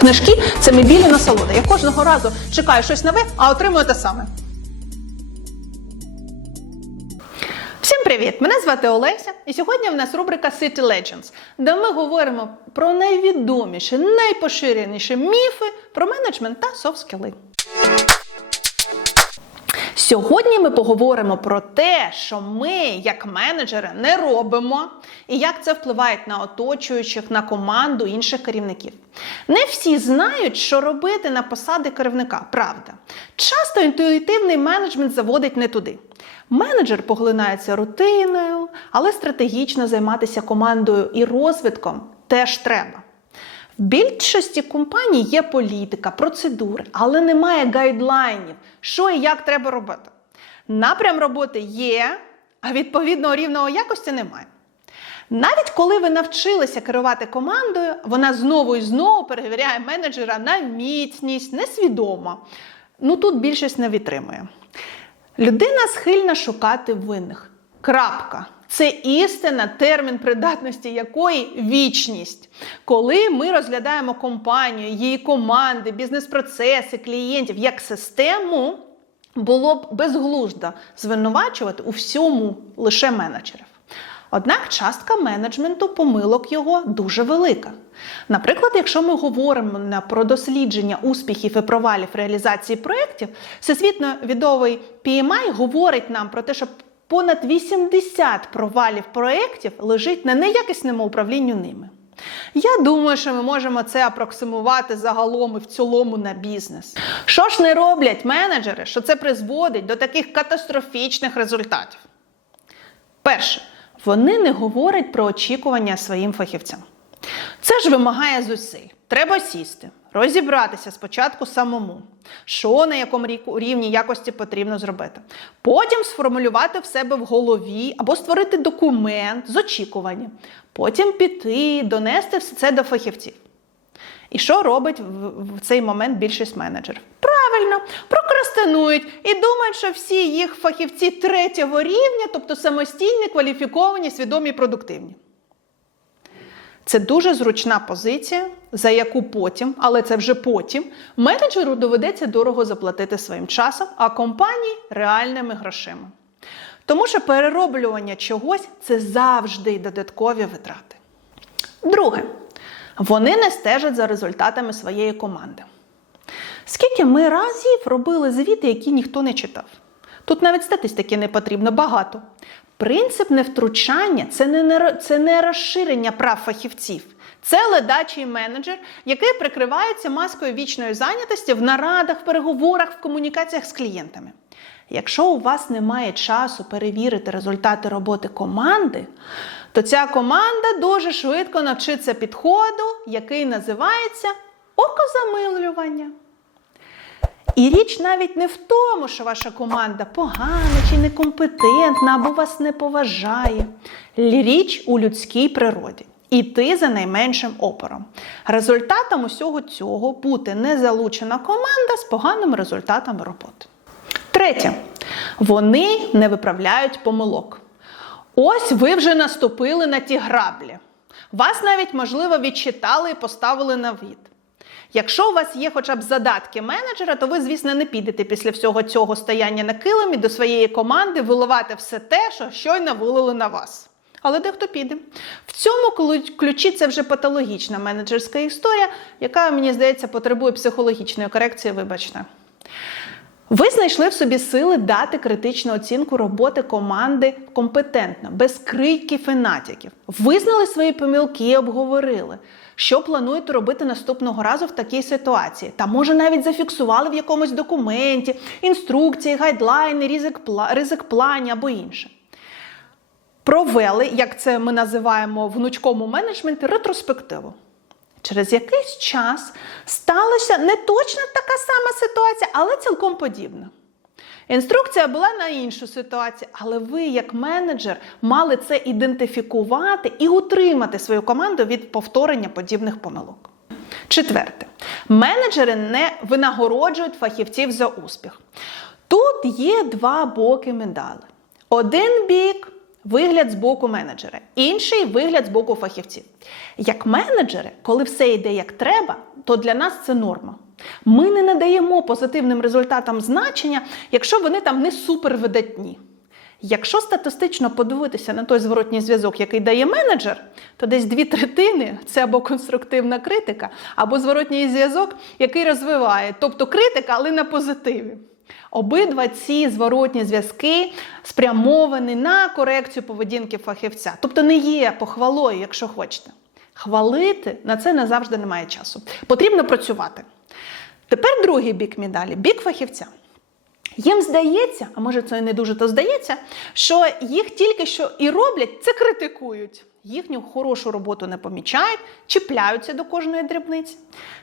Книжки це мебільна насолода. Я кожного разу чекаю щось нове, а отримую те саме. Всім привіт! Мене звати Олеся, і сьогодні в нас рубрика City Legends, де ми говоримо про найвідоміші, найпоширеніші міфи про менеджмент та софт-скіли. Сьогодні ми поговоримо про те, що ми, як менеджери, не робимо, і як це впливає на оточуючих, на команду інших керівників. Не всі знають, що робити на посади керівника, правда. Часто інтуїтивний менеджмент заводить не туди. Менеджер поглинається рутиною, але стратегічно займатися командою і розвитком теж треба. В більшості компаній є політика, процедури, але немає гайдлайнів, що і як треба робити. Напрям роботи є, а відповідного рівного якості немає. Навіть коли ви навчилися керувати командою, вона знову і знову перевіряє менеджера на міцність, несвідомо. Ну тут більшість не витримує. Людина схильна шукати винних. Крапка. Це істина, термін придатності якої вічність. Коли ми розглядаємо компанію, її команди, бізнес-процеси, клієнтів як систему, було б безглуздо звинувачувати у всьому лише менеджерів. Однак частка менеджменту помилок його дуже велика. Наприклад, якщо ми говоримо про дослідження успіхів і провалів реалізації проєктів, всесвітньо відомий PMI говорить нам про те, що понад 80 провалів проєктів лежить на неякісному управлінню ними. Я думаю, що ми можемо це апроксимувати загалом і в цілому на бізнес. Що ж не роблять менеджери, що це призводить до таких катастрофічних результатів? Перше, вони не говорять про очікування своїм фахівцям. Це ж вимагає зусиль. Треба сісти, розібратися спочатку самому, що на якому рівні якості потрібно зробити. Потім сформулювати в себе в голові або створити документ з очікуванням. Потім піти, донести все це до фахівців. І що робить в, цей момент більшість менеджерів? Правильно, прокрастинують і думають, що всі їх фахівці третього рівня, тобто самостійні, кваліфіковані, свідомі і продуктивні. Це дуже зручна позиція, за яку потім, але це вже потім, менеджеру доведеться дорого заплатити своїм часом, а компанії реальними грошима. Тому що перероблювання чогось це завжди додаткові витрати. Друге, вони не стежать за результатами своєї команди. Скільки ми разів робили звіти, які ніхто не читав? Тут навіть статистики не потрібно багато. Принцип невтручання це не, не- це не розширення прав фахівців. Це ледачий менеджер, який прикривається маскою вічної зайнятості в нарадах, в переговорах, в комунікаціях з клієнтами. Якщо у вас немає часу перевірити результати роботи команди, то ця команда дуже швидко навчиться підходу, який називається окозамилювання. І річ навіть не в тому, що ваша команда погана чи некомпетентна або вас не поважає. Річ у людській природі. Іти за найменшим опором. Результатом усього цього бути незалучена команда з поганими результатами роботи. Третє, вони не виправляють помилок. Ось ви вже наступили на ті граблі. Вас навіть, можливо, відчитали і поставили на вид. Якщо у вас є хоча б задатки менеджера, то ви, звісно, не підете після всього цього стояння на килимі до своєї команди виливати все те, що щойно вилили на вас. але дехто піде. В цьому ключі це вже патологічна менеджерська історія, яка, мені здається, потребує психологічної корекції, вибачте. Ви знайшли в собі сили дати критичну оцінку роботи команди компетентно, без криків і натяків. Визнали свої помилки і обговорили, що плануєте робити наступного разу в такій ситуації. Та може навіть зафіксували в якомусь документі, інструкції, гайдлайни, ризик, ризик плані або інше. Провели, як це ми називаємо в гнучкому менеджменті, ретроспективу. Через якийсь час сталася не точно така сама ситуація, але цілком подібна. Інструкція була на іншу ситуацію, але ви, як менеджер, мали це ідентифікувати і утримати свою команду від повторення подібних помилок. Четверте, менеджери не винагороджують фахівців за успіх. Тут є два боки медали. Один бік вигляд з боку менеджера, інший вигляд з боку фахівців. Як менеджери, коли все йде як треба, то для нас це норма. Ми не надаємо позитивним результатам значення, якщо вони там не супервидатні. Якщо статистично подивитися на той зворотній зв'язок, який дає менеджер, то десь дві третини це або конструктивна критика, або зворотній зв'язок, який розвиває, тобто критика, але на позитиві. Обидва ці зворотні зв'язки спрямовані на корекцію поведінки фахівця, тобто не є похвалою, якщо хочете. Хвалити на це не завжди немає часу. Потрібно працювати. Тепер другий бік медалі бік фахівця. Їм здається, а може це не дуже то здається, що їх тільки що і роблять, це критикують. Їхню хорошу роботу не помічають, чіпляються до кожної дрібниці.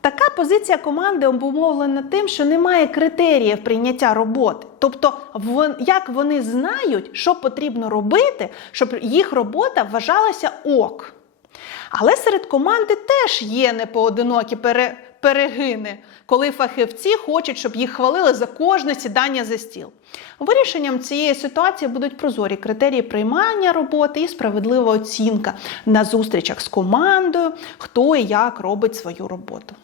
Така позиція команди обумовлена тим, що немає критеріїв прийняття роботи. Тобто, як вони знають, що потрібно робити, щоб їх робота вважалася ок. Але серед команди теж є непоодинокі пере, перегини, коли фахівці хочуть, щоб їх хвалили за кожне сідання за стіл. Вирішенням цієї ситуації будуть прозорі критерії приймання роботи і справедлива оцінка на зустрічах з командою, хто і як робить свою роботу.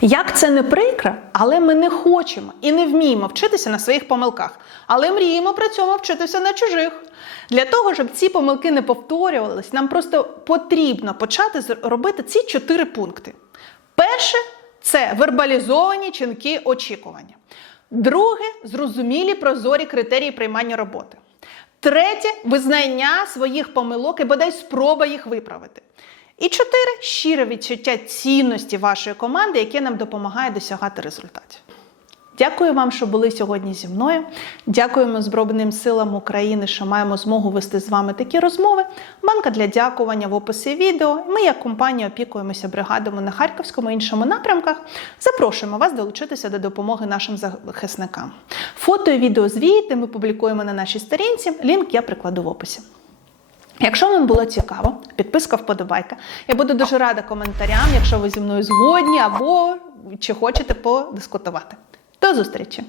Як це не прикро, але ми не хочемо і не вміємо вчитися на своїх помилках, але мріємо при цьому вчитися на чужих. Для того, щоб ці помилки не повторювались, нам просто потрібно почати робити ці чотири пункти. Перше це вербалізовані чинки очікування. Друге зрозумілі прозорі критерії приймання роботи. Третє визнання своїх помилок і бодай спроба їх виправити. І чотири щире відчуття цінності вашої команди, яке нам допомагає досягати результатів. Дякую вам, що були сьогодні зі мною. Дякуємо Збройним силам України, що маємо змогу вести з вами такі розмови. Банка для дякування в описі відео. Ми, як компанія, опікуємося бригадами на Харківському і іншому напрямках. Запрошуємо вас долучитися до допомоги нашим захисникам. Фото і відео звіти ми публікуємо на нашій сторінці. Лінк я прикладу в описі. Якщо вам було цікаво, підписка вподобайка. Я буду дуже рада коментарям, якщо ви зі мною згодні або чи хочете подискутувати. До зустрічі!